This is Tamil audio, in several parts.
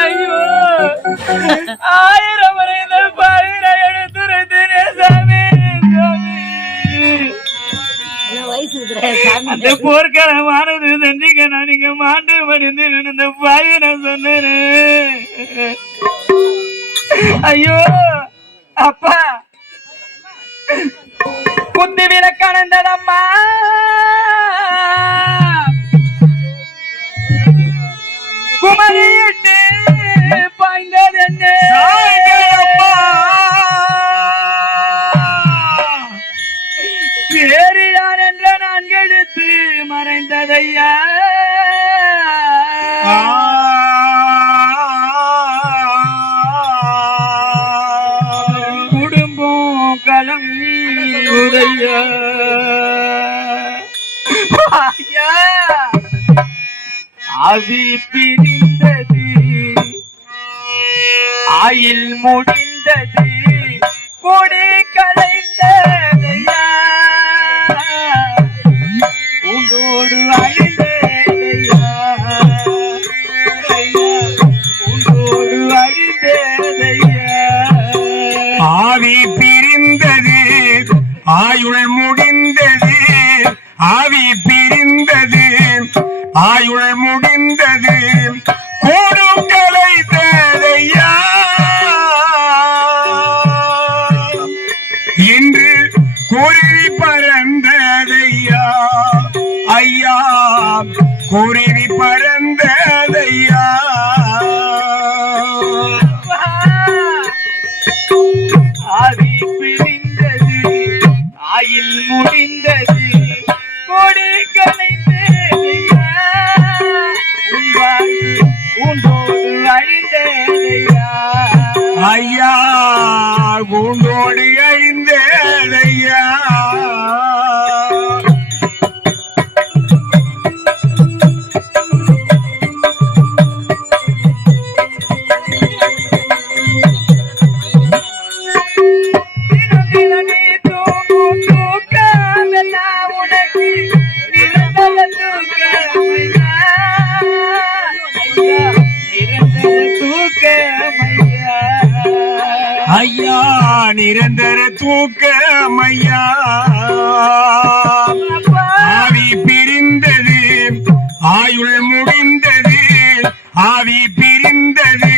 ஐயோ ஆயிரம் முறை இந்த பாவிர எடுத்துருத்தேனே சாமி அந்த போர்க்களமானது செஞ்சுக்க நான் நீங்க மாண்டு மடிந்து இந்த பாவிர சொன்னேன். ஐயோ அப்பா குத்தி விளக்கணந்ததம்மா குமரியிட்டு பாய்ந்தது என்ன பேரியார் என்ற நான் கெடுத்து மறைந்ததையா குடும்பம் களம் அவி பிரிந்தது ஆயில் முடிந்தது கொடி கலைந்ததையா உண்டோடு அழிந்ததையா உண்டோடு அழிந்ததையா ஆவி பிரிந்தது ஆயுள் முடிந்தது ஆவி பிரிந்தது ஆயுள் முடிந்தது கூடும் கலைந்ததையா இன்று குருவி பறந்ததையா ஐயா குருவி பறந்ததையா ஆவி பிரிந்தது ஆயில் முடிந்தது கொடி கலைந்ததையா உண்டோடு அழிந்ததையா ஐயா உண்டோடு அழிந்ததையா ஐயா நிரந்தர தூக்கமையா ஆவி பிரிந்தது ஆயுள் முடிந்தது ஆவி பிரிந்தது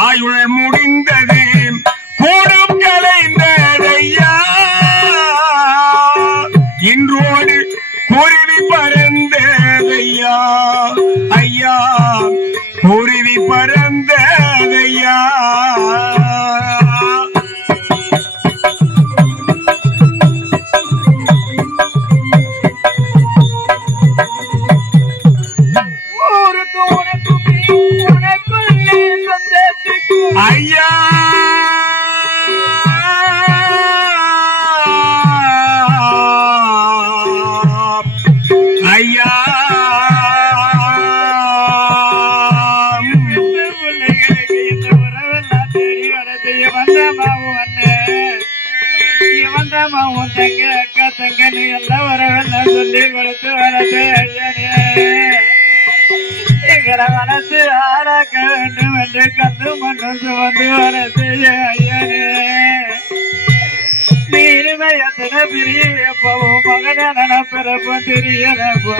ஆயுள் முடிந்தது கூடும் கலைந்ததையா இன்றோடு குருவி பறந்ததையா ஐயா குருவி பறந்ததையா ஐயா ஐயா பிள்ளைகளுக்கு இந்த உறவெல்லாம் தேடி வரது வந்த மாவும் தங்க அக்கா தங்கன்னு எல்லாம் உறவெல்லாம் சொல்லி கொடுத்து வரது ஐயனே எங்கட மனசு ஆராக்க வேண்டும் என்று கண்ணு மண்ணு சுமந்து வரது ஐயனே நீருமை எத்தனை பிரிய எப்பவும் மகன பிறப்பும் தெரியலப்பா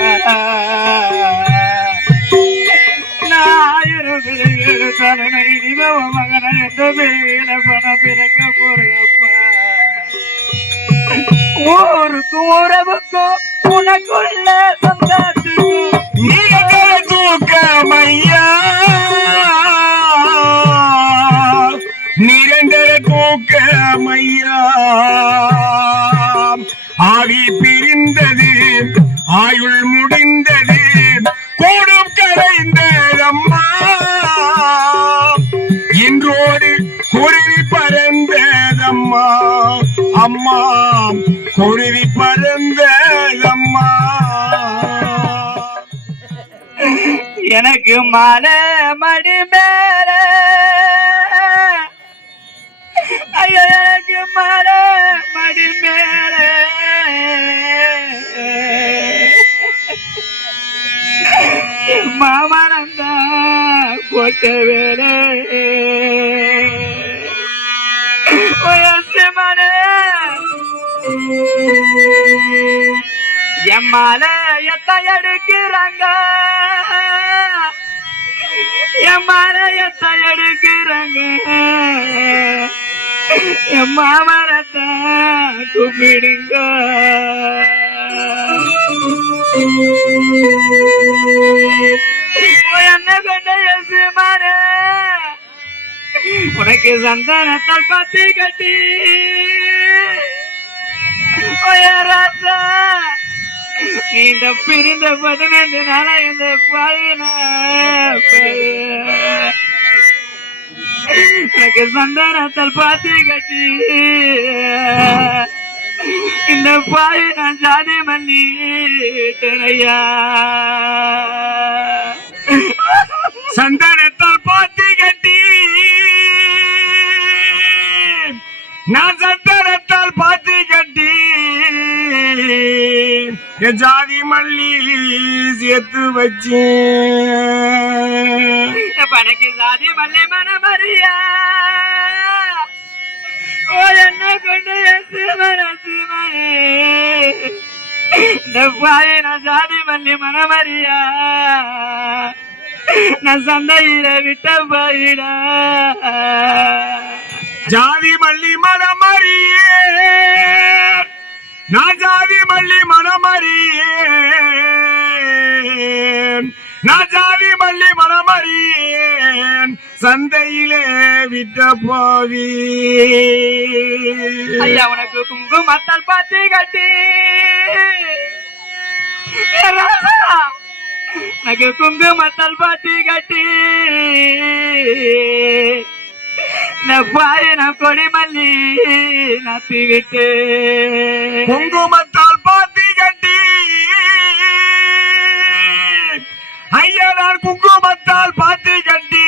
ஆயிரம் பிரிவு தருணை இனிமவ மகன எந்த பிரியில பணம் பிறக்க போறப்பா ஊருக்கும் உறவுக்கும் உனக்குள்ள சொந்தத்துக்கும் நிரந்தர தூக்கமையா நிரந்தர தூக்கமையா ஆவி பிரிந்தது ஆயுள் முடிந்தது கூடும் கலைந்ததம்மா இன்றோடு குருவி பறந்ததம்மா அம்மா குருவி பறந்ததம்மா எனக்கு மாலை மடி மேல ஐயோ எனக்கு மாலை மடி மேல மாமனந்தா போட்ட வேலை மனே எம்மால எத்த எடுக்கிறாங்க எம்மால எத்த எடுக்கிறாங்க என் மாமரத்தை கும்பிடுங்க என்ன கொண்ட யோசிமானே உனக்கு சந்தானத்தால் பாத்தி கட்டி ராசா நீ இந்த பிரிந்த 15 நாளா இந்த பாயின உனக்கு சந்தானத்தால் பாத்தி கட்டி இந்த பாய் நான் ஜாதி மல்லியா சந்தானத்தால் பாத்தி கட்டி நான் சந்தானத்தால் பாத்தி கட்டி என் ஜாதி மல்லி சேர்த்து வச்சு பணக்கு ஜாதி மல்லி மனமரியா என்ன கொண்டு இந்த பாயின ஜாதி மல்லி மனமரியா நான் சந்தையில விட்ட பாயிடா ஜாதி மல்லி மனமரியே நான் ஜாதி மல்லி மனமரியே நான் ஜாதி மல்லி மனமறியேன் சந்தையிலே விட்ட போவி ஐயா உனக்கு குங்குமத்தால் பாத்தி கட்டி உனக்கு குங்குமத்தால் பாத்தி கட்டி பாயின கொடி மல்லி நத்தி விட்டு குங்குமத்தால் பாத்தி கட்டி ஐயா நான் குங்குமத்தால் பாத்தி கட்டி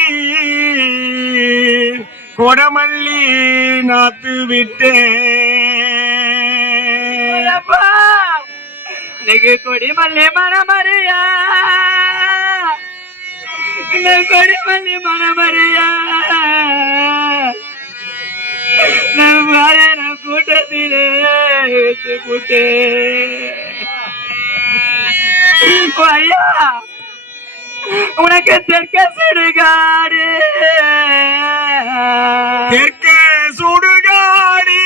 கொடமல்லி நாத்து விட்டேன் கொடி மல்லி மனமரியா கொடி மல்லி மனமரியா கூட்டத்திலே வச்சு கூட்டு ஐயா உனக்கு தெற்க சுடுகாடு தெற்க சுடுகாடு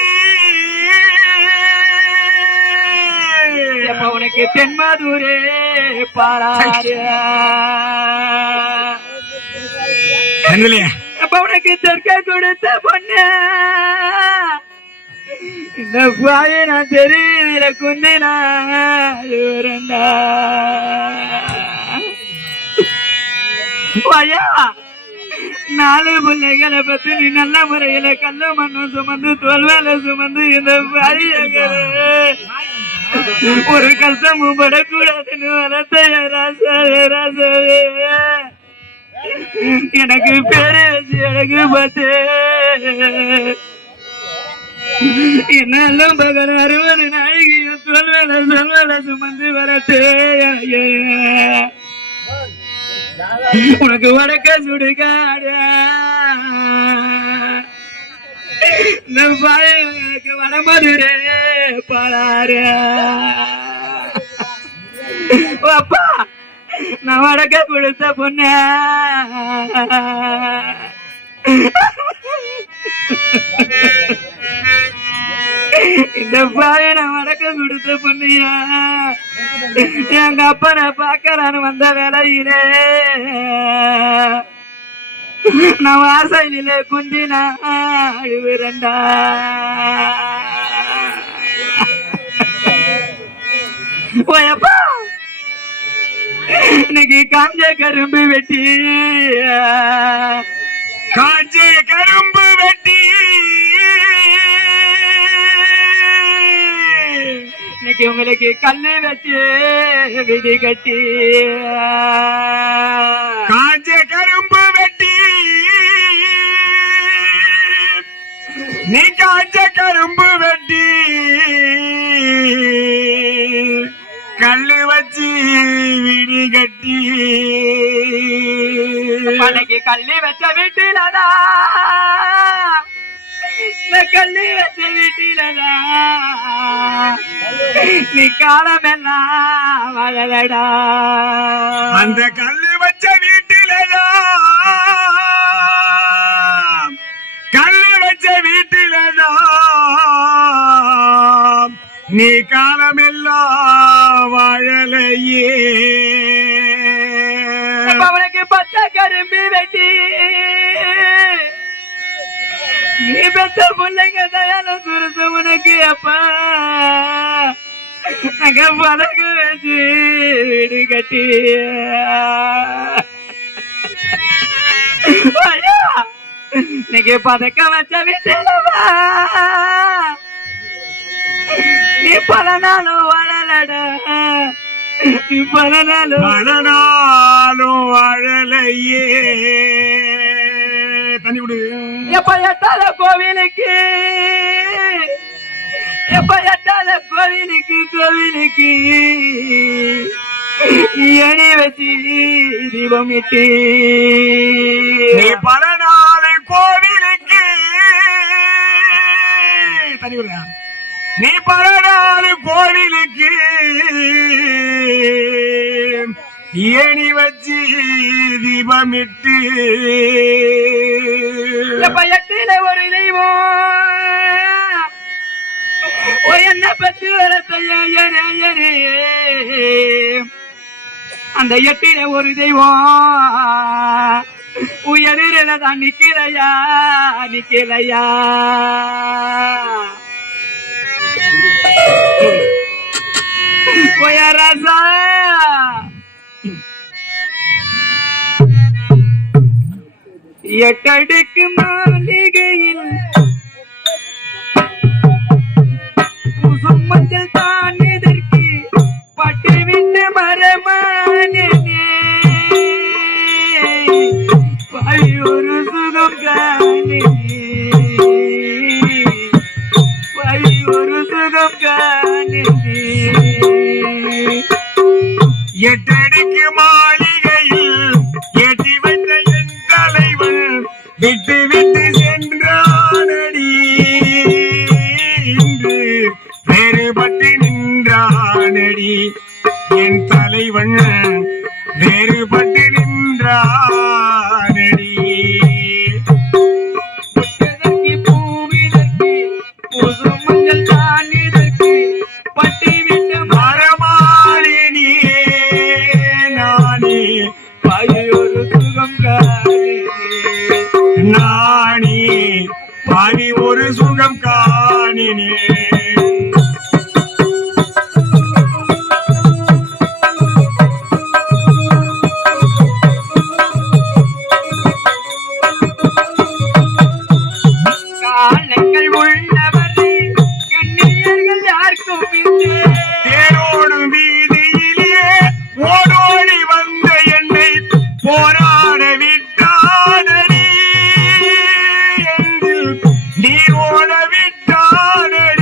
எப்ப உனக்கு தென்மதுரே பாராரு அப்ப உனக்கு தெற்க கொடுத்த பொண்ணு இந்த பாய நான் தெரியல குந்தினா ஐயா 4 பிள்ளைகளை பத்தி நீ நல்ல முறையில கல்ல மண்ணும் சுமந்து தோல்வேல சுமந்து இந்த பாய ஒரு கஷ்டமும் படக்கூடாதுன்னு வளர்த்த ராசாவே எனக்கு பேரு வச்சு எனக்கு பார்த்து என்னாலும் பகல் 60 நாளைக்கு சொல்வேல சுமந்து வரட்டு உனக்கு வடக்க சுடுகாடு எனக்கு வடமதுரே பாரு அப்பா நான் வடக்க கொடுத்த பொண்ண இந்த பாய நான் வடக்க கொடுத்த பொண்ணியா எங்க அப்பனை பாக்கறான்னு வந்த வேலையிலே நான் வாசலிலே குந்தினா அழுவுறண்டா போயப்பா இன்னைக்கு காஞ்ச கரும்பு வெட்டி காஞ்ச கரும்பு வெட்டி இன்னைக்கு உங்களுக்கு கல்லு வச்சு விடி கட்டி காஞ்ச கரும்பு வெட்டி நீ காஞ்ச கரும்பு வெட்டி கல்லு வச்சு விடி கட்டி பனைக்கு கள்ளி வச்ச வீட்டிலதா கள்ளி வச்ச வீட்டிலதா நீ காலமெல்லாம் வாழலடா அந்த கல்லு வச்ச வீட்டிலதா கல்லு வச்ச வீட்டிலதா நீ காலமெல்லாம் வாழலையே அவனுக்கு பச்சை கரும்பு வெட்டி நீ பெத்த பிள்ளைங்க தயால சுரசு உனக்கு அப்பா நக பதக்கு வச்சு வீடு கட்டி நீங்க பதக்க வச்ச வீட்டிலவா நீ பல நாளும் வாழலடா நீ பல நாளும் வாழலையே தண்ணி விடு எப்ப எட்டாத கோவிலுக்கு எப்ப எட்டாத கோவிலுக்கு எணி வச்சு தீபம் இட்டு நீ பல நாள் கோவிலுக்கு தண்ணி விடு நீ பல நாள் கோவிலுக்கு ஏணி வச்சு தீபமிட்டு எட்டில ஒரு தெய்வம் என்ன பத்து வளர்த்தையரே அந்த எட்டில ஒரு தெய்வம் உயரில தான் நிக்கலையா ராசா எட்டடுக்கு மாளிகையில் மஞ்சள் தான் எதற்கு பட்டு விட்டு மரமானே ஒரு சுகம் காணே ஒரு சுகம் காணே எட்டடிக்கு மாளிகையில் எட்டி வந்த என் தலைவன் விட்டு விட்டு சென்றானடி இன்று வேறுபட்டு நின்றானடி என் தலைவன் வேறுபட்டு நின்றானடி பூமிதற்கு புது மஞ்சள் தான் இதற்கு பட்டி விட்டு ஒரு சுகம் நானே பாடி ஒரு சுகம் காணினே காலங்கள் உள்ளவரை கண்ணியர்கள் யாருக்கும் தேரோடும் வீதியிலே ஓடோடி வந்த என்னை போராட விட்டானடி நீ ஓட விட்டானடி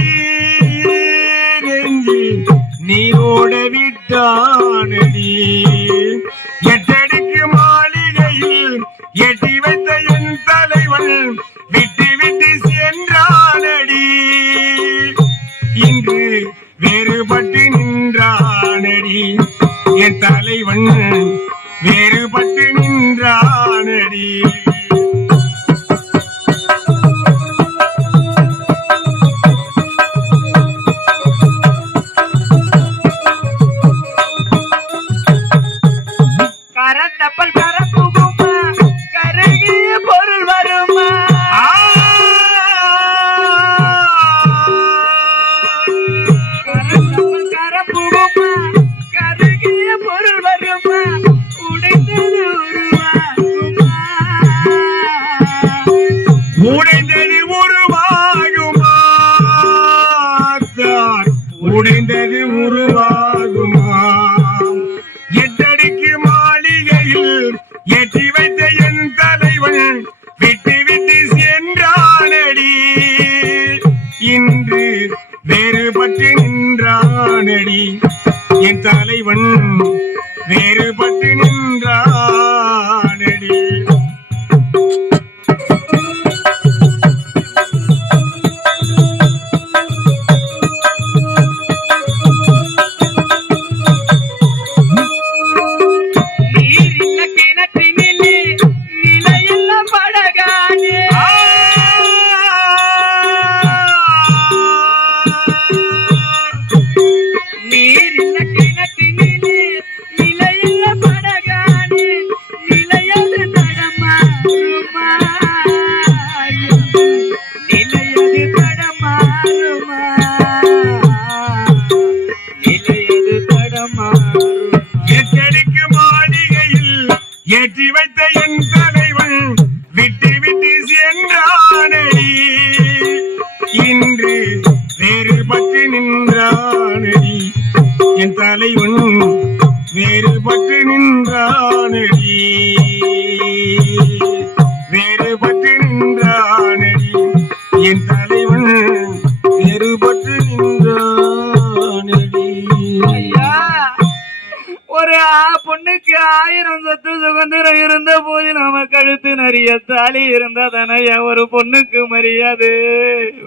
தாலி இருந்தா தானே ஒரு பொண்ணுக்கு மரியாதை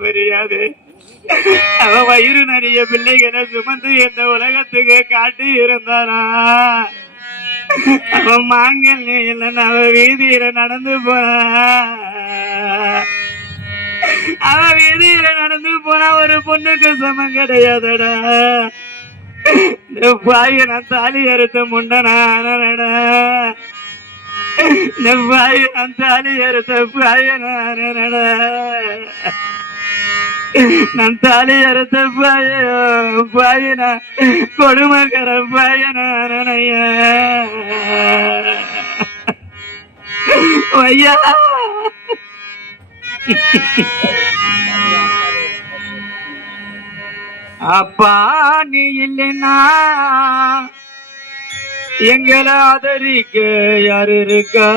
மரியாதை. அவ வயிறு நிறைய பிள்ளைகளை சுமந்து இந்த உலகத்துக்கு காட்டி இருந்தானா, அவன் மாங்கல்யம் இல்லைன்னு அவ வீதியில நடந்து போனா, அவ வீதியில நடந்து போனா ஒரு பொண்ணுக்கு சமம் கிடையாதடா. இந்த பாய நான் தாலி அறுத்த முண்டனானடா, இந்த பாய நான் தாலி அறுத்த பாயனானடா, நான் தாலி அறுத்த பாயனா கொடுமகர பாயனானைய ஐயா. அப்பா நீ இல்லைன்னா எங்களை ஆதரிக்க யாரு இருக்கா?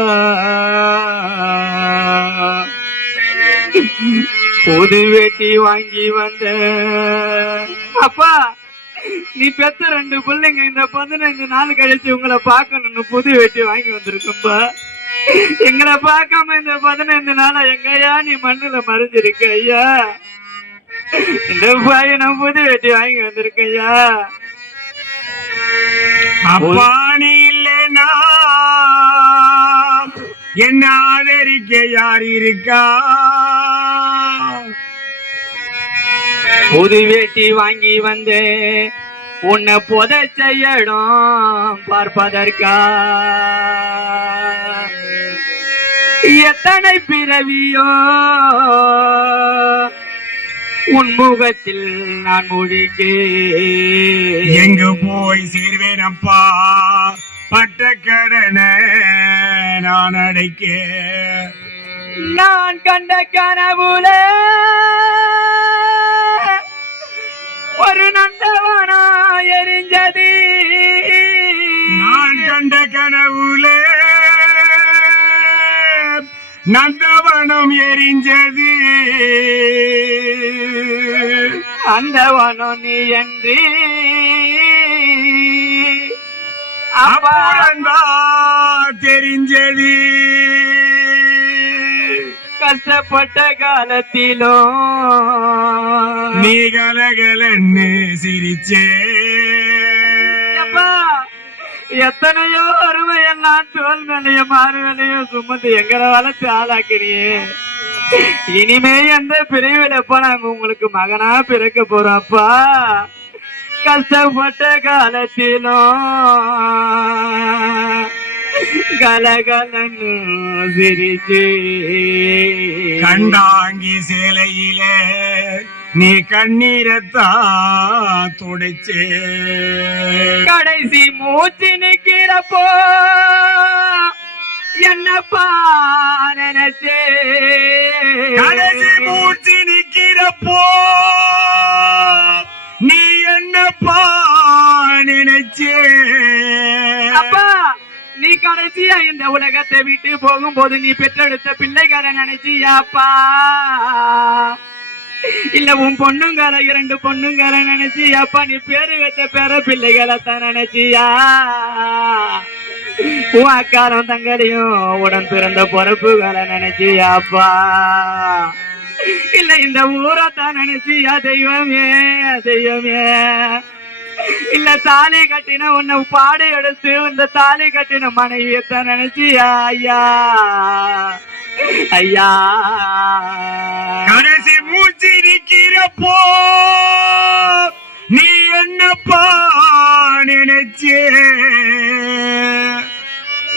புது வேட்டி வாங்கி வந்த அப்பா, நீ பெத்த 2 பிள்ளைங்க இந்த 15 நாள் கழிச்சு உங்களை பார்க்கணும்னு புது வேட்டி வாங்கி வந்திருக்கும்பா. எங்களை பார்க்காம இந்த 15 நாளா எங்கய்யா நீ மண்ணுல மறைஞ்சிருக்க ஐயா? இந்த பையனை புது வேட்டி வாங்கி வந்திருக்கையா? அப்பா நீ இல்லைன்னா என்ன ஆதரிக்க யார் இருக்கா? புது வேட்டி வாங்கி வந்து உன்னை புதைச்ச இடம் பார்ப்பதற்கா? எத்தனை பிறவியோ உன் முகத்தில் நான் முழிக்க எங்கு போய் சேர்வேன் அப்பா? பட்ட கடனை நான் அடைக்க நான் கண்ட கனவுல ஒரு நந்தவனா எரிஞ்சது. நான் கண்ட கனவுல நந்தவனம் எரிஞ்சது. அந்த வனம் நீ என்று அப்பா தெரிஞ்சது. கஷ்டப்பட்ட காலத்திலும் நீ கலகலன்னு சிரிச்சே. எத்தனையோ அருமையெல்லாம் தோல் மேலையும் மாறு வேலையும் சுமந்து எங்களை வளர்த்து ஆளாக்கிறியே. இனிமே எந்த பிரிவிலப்ப நாங்க உங்களுக்கு மகனா பிறக்க போறோம் அப்பா. கஷ்டப்பட்ட காலத்திலும் கலகலன்னு சிரிச்சு கண்டாங்கி சேலையில நீ கண்ணீரத்தான் துடைச்சே. கடைசி மூச்சு நிக்கிறப்போ என்னப்பா நினைச்சே. கடைசி மூச்சு நிக்கிறப்போ நீ என்னப்பா நினைச்சே. அப்பா நீ கடைசியா இந்த உலகத்தை விட்டு போகும்போது நீ பெற்றெடுத்த பிள்ளைக்கார நினைச்சியாப்பா? இல்ல உன் பொண்ணுங்கார 2 பொண்ணுங்கார நினைச்சியாப்பா? நீ பேரு வைத்த பேர பிள்ளைகளைத்தான் நினைச்சியா? உன் அக்காரம் தங்களையும் உடன் பிறந்த பொறுப்புகளை நினைச்சியாப்பா? இல்ல இந்த ஊரைத்தான் நினைச்சியா? தெய்வமே தெய்வமே. இல்ல தாலி கட்டின உன்னை பாடு எடுத்து இந்த தாலி கட்டின மனைவியத்தான் நினைச்சியா? ஐயா ஐயா. கடைசி மூச்சு நிக்கிறப்போ நீ என்னப்பா நினைச்சே.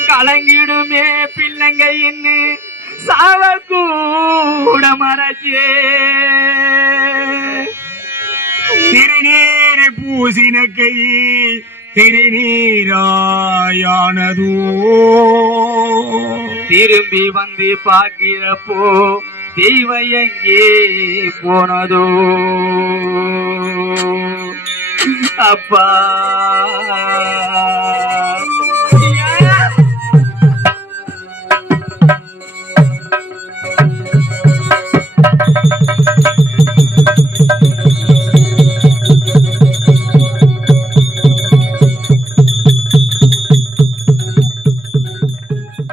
கலங்கிடுமே பிள்ளைங்க இன்னு சாவ கூட மறைச்சே. திருநீர் பூசின கை திருநீராயானதோ. திரும்பி வந்து பார்க்கிறப்போ தெய்வம் எங்கே போனதோ? அப்பா